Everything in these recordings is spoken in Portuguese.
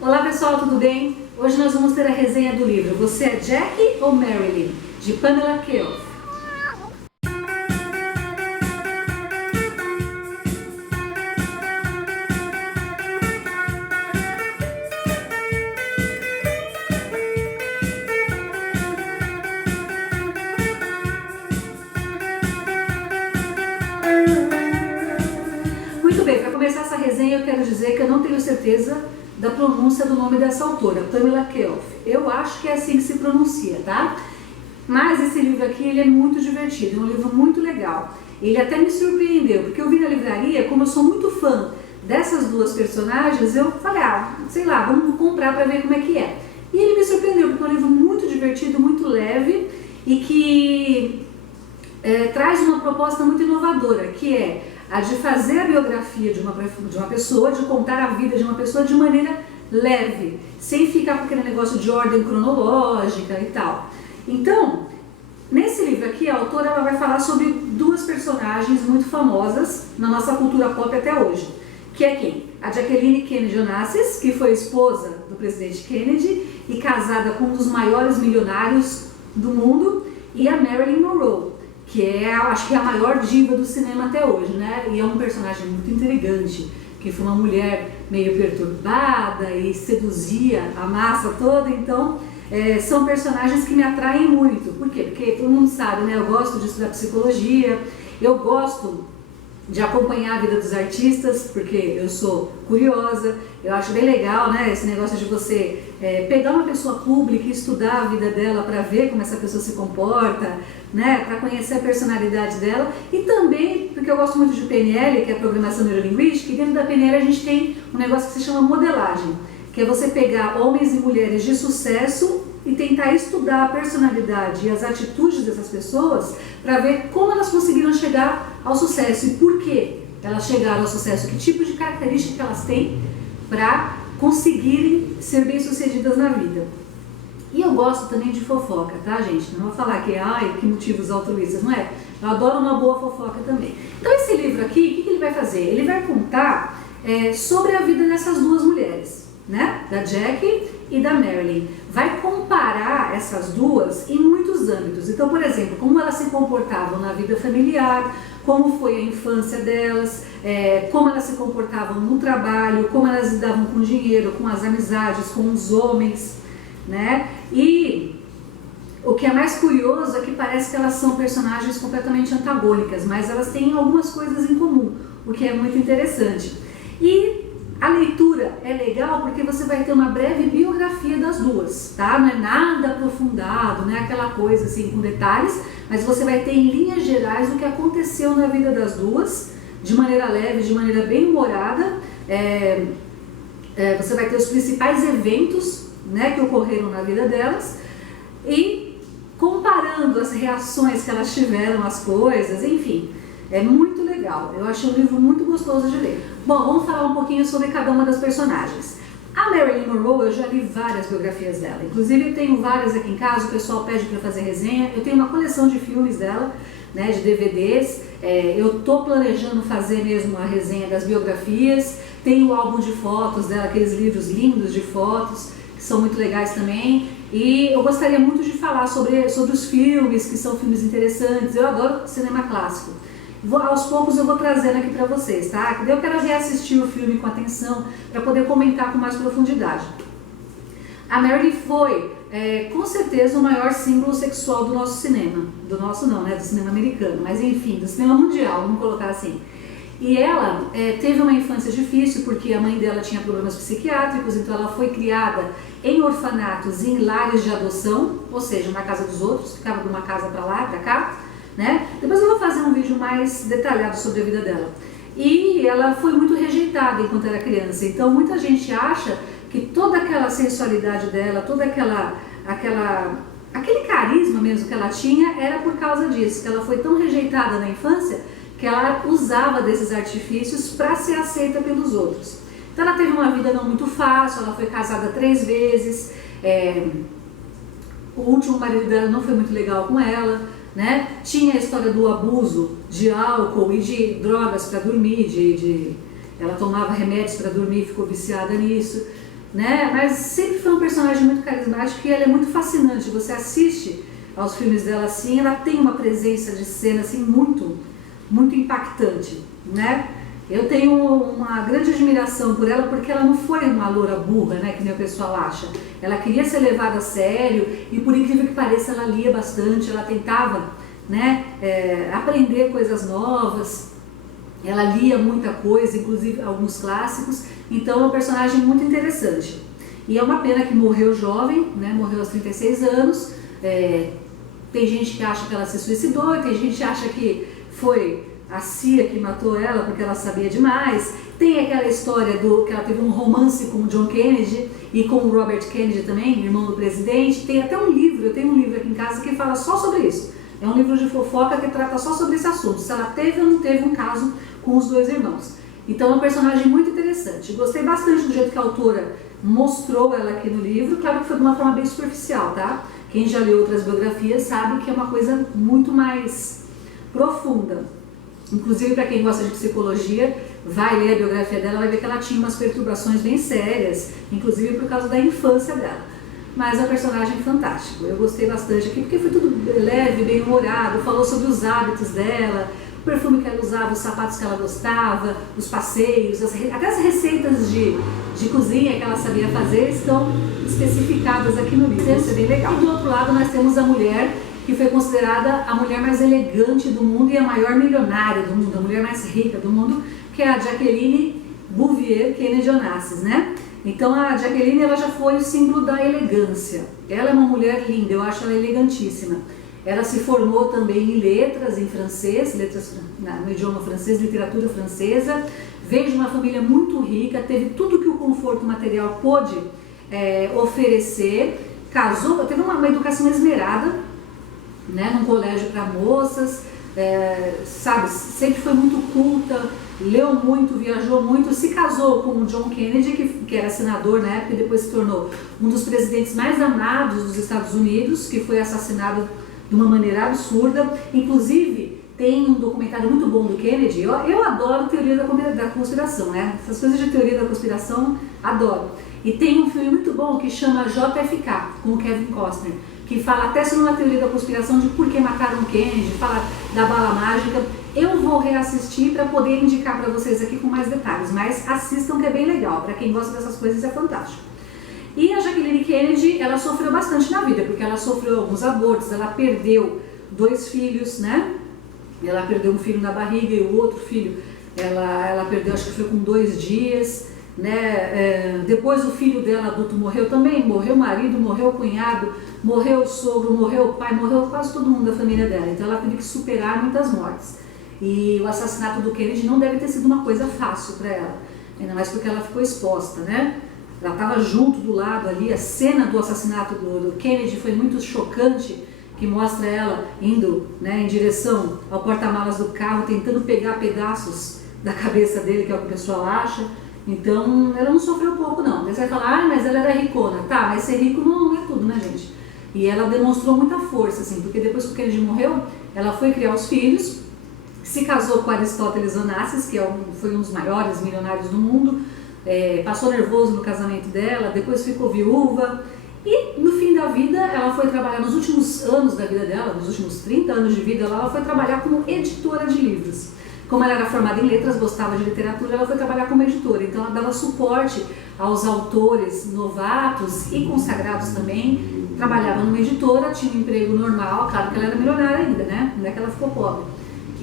Olá pessoal, tudo bem? Hoje nós vamos ter a resenha do livro Você é Jackie ou Marilyn? De Pamela Keough. Muito bem, para começar essa resenha eu quero dizer que eu não tenho certeza da pronúncia do nome dessa autora, Pamela Keough. Eu acho que é assim que se pronuncia, tá? Mas esse livro aqui, ele é muito divertido, é um livro muito legal. Ele até me surpreendeu, porque eu vi na livraria, como eu sou muito fã dessas duas personagens, eu falei, sei lá, vamos comprar para ver como é que é. E ele me surpreendeu, porque é um livro muito divertido, muito leve e que traz uma proposta muito inovadora, que é a de fazer a biografia de uma pessoa, de contar a vida de uma pessoa de maneira leve, sem ficar com aquele negócio de ordem cronológica e tal. Então, nesse livro aqui, a autora ela vai falar sobre duas personagens muito famosas na nossa cultura pop até hoje, que é quem? A Jacqueline Kennedy Onassis, que foi esposa do presidente Kennedy e casada com um dos maiores milionários do mundo, e a Marilyn Monroe, que acho que é a maior diva do cinema até hoje, né? E é um personagem muito intrigante, que foi uma mulher meio perturbada e seduzia a massa toda. Então, são personagens que me atraem muito. Por quê? Porque todo mundo sabe, né? Eu gosto de estudar psicologia, eu gosto de acompanhar a vida dos artistas, porque eu sou curiosa, eu acho bem legal, né, esse negócio de você pegar uma pessoa pública e estudar a vida dela para ver como essa pessoa se comporta, né, para conhecer a personalidade dela, e também porque eu gosto muito de PNL, que é a programação neurolinguística, e dentro da PNL a gente tem um negócio que se chama modelagem, que é você pegar homens e mulheres de sucesso e tentar estudar a personalidade e as atitudes dessas pessoas para ver como elas conseguiram chegar ao sucesso e por que elas chegaram ao sucesso, que tipo de característica que elas têm para conseguirem ser bem-sucedidas na vida. E eu gosto também de fofoca, tá, gente? Não vou falar que motivos altruístas, não é? Eu adoro uma boa fofoca também. Então esse livro aqui, o que ele vai fazer? Ele vai contar sobre a vida dessas duas mulheres, né? Da Jackie e da Marilyn. Vai comparar essas duas em muitos âmbitos. Então, por exemplo, como elas se comportavam na vida familiar, como foi a infância delas, como elas se comportavam no trabalho, como elas lidavam com o dinheiro, com as amizades, com os homens, né? E o que é mais curioso é que parece que elas são personagens completamente antagônicas, mas elas têm algumas coisas em comum, o que é muito interessante. E a leitura é legal porque você vai ter uma breve biografia das duas, tá? Não é nada aprofundado, não é aquela coisa assim com detalhes, mas você vai ter em linhas gerais o que aconteceu na vida das duas, de maneira leve, de maneira bem humorada. Você vai ter os principais eventos, né, que ocorreram na vida delas e comparando as reações que elas tiveram às coisas, enfim. É muito legal, eu achei um livro muito gostoso de ler. Bom, vamos falar um pouquinho sobre cada uma das personagens. A Marilyn Monroe, eu já li várias biografias dela, inclusive eu tenho várias aqui em casa, o pessoal pede para fazer resenha. Eu tenho uma coleção de filmes dela, né, de DVDs, eu estou planejando fazer mesmo a resenha das biografias. Tenho o álbum de fotos dela, aqueles livros lindos de fotos, que são muito legais também. E eu gostaria muito de falar sobre os filmes, que são filmes interessantes. Eu adoro cinema clássico. Aos poucos eu vou trazendo aqui para vocês, tá? Eu quero reassistir o filme com atenção para poder comentar com mais profundidade. A Marilyn foi, com certeza, o maior símbolo sexual do nosso cinema. Do nosso não, né? Do cinema americano, mas enfim, do cinema mundial, vamos colocar assim. E ela teve uma infância difícil porque a mãe dela tinha problemas psiquiátricos, então ela foi criada em orfanatos e em lares de adoção, ou seja, na casa dos outros, ficava de uma casa para lá, para cá. Né? Depois eu vou fazer um vídeo mais detalhado sobre a vida dela. E ela foi muito rejeitada enquanto era criança, então muita gente acha que toda aquela sensualidade dela, todo aquele carisma mesmo que ela tinha era por causa disso, que ela foi tão rejeitada na infância que ela usava desses artifícios para ser aceita pelos outros. Então ela teve uma vida não muito fácil, ela foi casada 3 vezes, o último marido dela não foi muito legal com ela, né? Tinha a história do abuso de álcool e de drogas para dormir, ela tomava remédios para dormir e ficou viciada nisso. né? Mas sempre foi um personagem muito carismático e ela é muito fascinante. Você assiste aos filmes dela assim, ela tem uma presença de cena assim muito impactante, né? Eu tenho uma grande admiração por ela porque ela não foi uma loura burra, né, que nem o pessoal acha. Ela queria ser levada a sério e, por incrível que pareça, ela lia bastante, ela tentava, né, aprender coisas novas. Ela lia muita coisa, inclusive alguns clássicos, então é um personagem muito interessante. E é uma pena que morreu jovem, né, morreu aos 36 anos. Tem gente que acha que ela se suicidou, tem gente que acha que foi a CIA que matou ela porque ela sabia demais. Tem aquela história que ela teve um romance com o John Kennedy e com o Robert Kennedy também, irmão do presidente. Tem até um livro, eu tenho um livro aqui em casa que fala só sobre isso. É um livro de fofoca que trata só sobre esse assunto, se ela teve ou não teve um caso com os dois irmãos. Então é um personagem muito interessante. Gostei bastante do jeito que a autora mostrou ela aqui no livro, claro que foi de uma forma bem superficial, tá? Quem já leu outras biografias sabe que é uma coisa muito mais profunda. Inclusive, para quem gosta de psicologia, vai ler a biografia dela, vai ver que ela tinha umas perturbações bem sérias, inclusive por causa da infância dela. Mas é um personagem fantástico. Eu gostei bastante aqui, porque foi tudo leve, bem humorado, falou sobre os hábitos dela, o perfume que ela usava, os sapatos que ela gostava, os passeios, até as receitas de cozinha que ela sabia fazer estão especificadas aqui no livro. Isso é bem legal. E do outro lado nós temos a mulher que foi considerada a mulher mais elegante do mundo e a maior milionária do mundo, a mulher mais rica do mundo, que é a Jacqueline Bouvier Kennedy Onassis, né? Então a Jacqueline, ela já foi o símbolo da elegância. Ela é uma mulher linda, eu acho ela elegantíssima. Ela se formou também em letras, em francês, no idioma francês, literatura francesa. Veio de uma família muito rica, teve tudo que o conforto material pôde oferecer. Casou, teve uma educação esmerada, né, num colégio para moças, sabe, sempre foi muito culta, leu muito, viajou muito, se casou com o John Kennedy, que era senador na época e depois se tornou um dos presidentes mais amados dos Estados Unidos, que foi assassinado de uma maneira absurda. Inclusive, tem um documentário muito bom do Kennedy. Eu adoro teoria da conspiração, né? Essas coisas de teoria da conspiração, adoro. E tem um filme muito bom que chama JFK, com o Kevin Costner, que fala até sobre uma teoria da conspiração de por que mataram o Kennedy, fala da bala mágica. Eu vou reassistir para poder indicar para vocês aqui com mais detalhes, mas assistam que é bem legal, para quem gosta dessas coisas é fantástico. E a Jacqueline Kennedy, ela sofreu bastante na vida, porque ela sofreu alguns abortos, ela perdeu 2 filhos, né? Ela perdeu um filho na barriga e o outro filho ela perdeu, acho que foi com 2 dias, né? Depois o filho dela adulto morreu também, morreu o marido, morreu o cunhado, morreu o sogro, morreu o pai, morreu quase todo mundo da família dela. Então ela teve que superar muitas mortes. E o assassinato do Kennedy não deve ter sido uma coisa fácil para ela, ainda mais porque ela ficou exposta, né? Ela estava junto do lado ali, a cena do assassinato do Kennedy foi muito chocante, que mostra ela indo, né, em direção ao porta-malas do carro, tentando pegar pedaços da cabeça dele, que é o que o pessoal acha. Então, ela não sofreu pouco não. Você vai falar, mas ela era ricona. Tá, mas ser rico não é tudo, né, gente? E ela demonstrou muita força, assim, porque depois que o Kennedy morreu, ela foi criar os filhos, se casou com Aristóteles Onassis, que foi um dos maiores milionários do mundo, passou nervoso no casamento dela, depois ficou viúva. E no fim da vida, ela foi trabalhar, nos últimos anos da vida dela, nos últimos 30 anos de vida, ela foi trabalhar como editora de livros. Como ela era formada em letras, gostava de literatura, ela foi trabalhar como editora. Então ela dava suporte aos autores novatos e consagrados também. Trabalhava numa editora, tinha um emprego normal, claro que ela era milionária ainda, né? Não é que ela ficou pobre.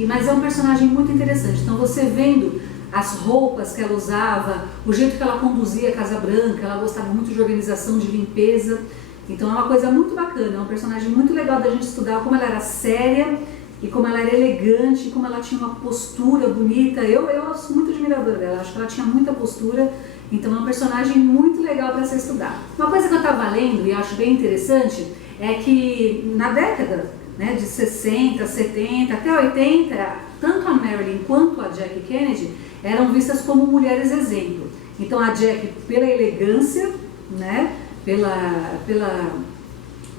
Mas é um personagem muito interessante. Então você vendo as roupas que ela usava, o jeito que ela conduzia a Casa Branca, ela gostava muito de organização, de limpeza. Então é uma coisa muito bacana, é um personagem muito legal da gente estudar, como ela era séria e como ela era elegante, como ela tinha uma postura bonita. Eu sou muito admiradora dela, acho que ela tinha muita postura, então é um personagem muito legal para ser estudado. Uma coisa que eu estava lendo e acho bem interessante é que na década, né, de 60, 70 até 80, tanto a Marilyn quanto a Jackie Kennedy eram vistas como mulheres exemplo. Então a Jackie pela elegância, né, pela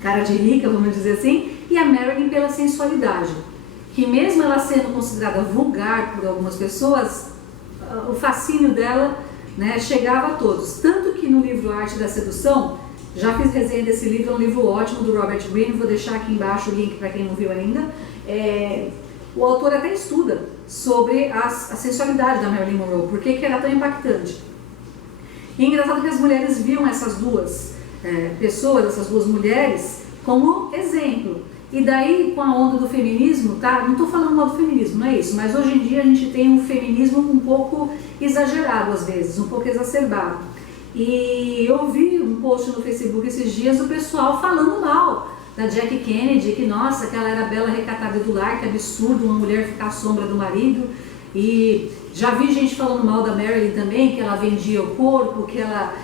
cara de rica, vamos dizer assim, e a Marilyn pela sensualidade, que mesmo ela sendo considerada vulgar por algumas pessoas, o fascínio dela né, chegava a todos. Tanto que no livro Arte da Sedução, já fiz resenha desse livro, é um livro ótimo do Robert Greene, vou deixar aqui embaixo o link para quem não viu ainda. O autor até estuda sobre a sensualidade da Marilyn Monroe, por que era tão impactante. E é engraçado que as mulheres viam essas duas pessoas, essas duas mulheres, como exemplo. E daí, com a onda do feminismo, tá? Não estou falando mal do feminismo, não é isso, mas hoje em dia a gente tem um feminismo um pouco exagerado às vezes, um pouco exacerbado. E eu vi um post no Facebook esses dias do pessoal falando mal da Jackie Kennedy, que nossa, que ela era bela, recatada do lar, que absurdo uma mulher ficar à sombra do marido. E já vi gente falando mal da Marilyn também, que ela vendia o corpo, que ela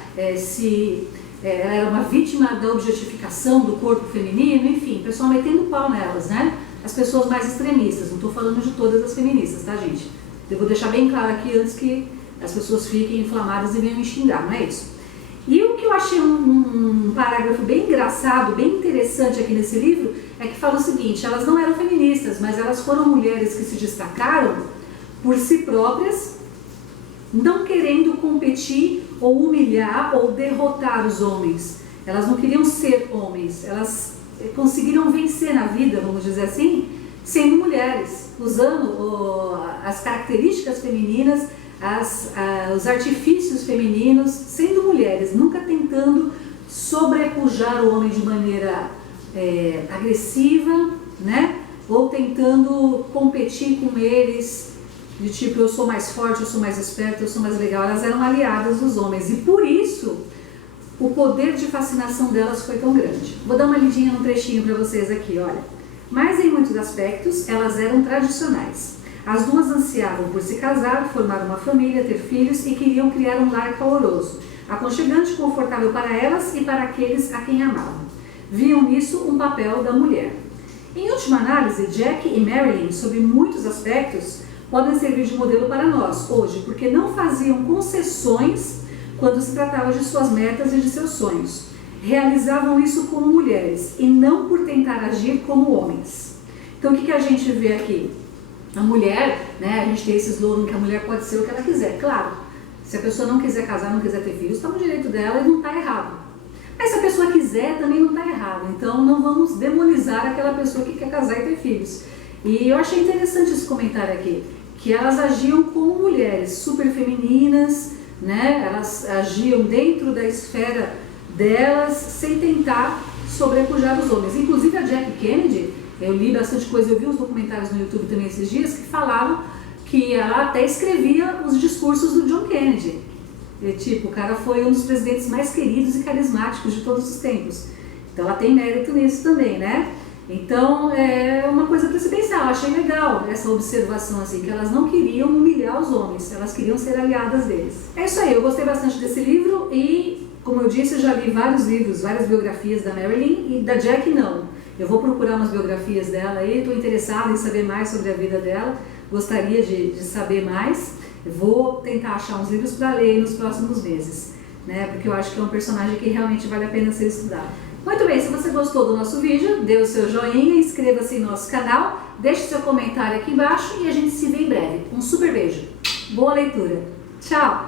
ela era uma vítima da objetificação do corpo feminino, enfim, o pessoal metendo pau nelas, né? As pessoas mais extremistas, não estou falando de todas as feministas, tá, gente? Eu vou deixar bem claro aqui antes que as pessoas fiquem inflamadas e venham me xingar, não é isso? E o que eu achei um parágrafo bem engraçado, bem interessante aqui nesse livro, é que fala o seguinte: elas não eram feministas, mas elas foram mulheres que se destacaram por si próprias, não querendo competir ou humilhar ou derrotar os homens. Elas não queriam ser homens, elas conseguiram vencer na vida, vamos dizer assim, sendo mulheres, usando as características femininas, os artifícios femininos, sendo mulheres, nunca tentando sobrepujar o homem de maneira agressiva, né? Ou tentando competir com eles, de tipo, eu sou mais forte, eu sou mais esperta, eu sou mais legal. Elas eram aliadas dos homens e por isso o poder de fascinação delas foi tão grande. Vou dar uma lidinha no trechinho para vocês aqui, olha. Mas em muitos aspectos elas eram tradicionais. As duas ansiavam por se casar, formar uma família, ter filhos e queriam criar um lar caloroso, aconchegante e confortável para elas e para aqueles a quem amavam. Viam nisso um papel da mulher. Em última análise, Jackie e Marilyn, sob muitos aspectos, podem servir de modelo para nós hoje, porque não faziam concessões quando se tratava de suas metas e de seus sonhos. Realizavam isso como mulheres e não por tentar agir como homens. Então o que a gente vê aqui? A mulher, né, a gente tem esse slogan que a mulher pode ser o que ela quiser. Claro, se a pessoa não quiser casar, não quiser ter filhos, está no direito dela e não está errado. Mas se a pessoa quiser, também não está errado. Então não vamos demonizar aquela pessoa que quer casar e ter filhos. E eu achei interessante esse comentário aqui, que elas agiam como mulheres super femininas, né? Elas agiam dentro da esfera delas sem tentar sobrepujar os homens. Inclusive a Jackie Kennedy, eu li bastante coisa, eu vi uns documentários no YouTube também esses dias que falavam que ela até escrevia os discursos do John Kennedy. E, tipo, o cara foi um dos presidentes mais queridos e carismáticos de todos os tempos. Então ela tem mérito nisso também, né? Então é uma coisa para se pensar. Eu achei legal essa observação assim, que elas não queriam humilhar os homens, elas queriam ser aliadas deles. É isso aí, eu gostei bastante desse livro e, como eu disse, eu já li vários livros, várias biografias da Marilyn e da Jackie não. Eu vou procurar umas biografias dela aí, estou interessada em saber mais sobre a vida dela, gostaria de saber mais. Eu vou tentar achar uns livros para ler nos próximos meses, né? Porque eu acho que é um personagem que realmente vale a pena ser estudado. Muito bem, se você gostou do nosso vídeo, dê o seu joinha, inscreva-se no nosso canal, deixe seu comentário aqui embaixo e a gente se vê em breve. Um super beijo, boa leitura, tchau!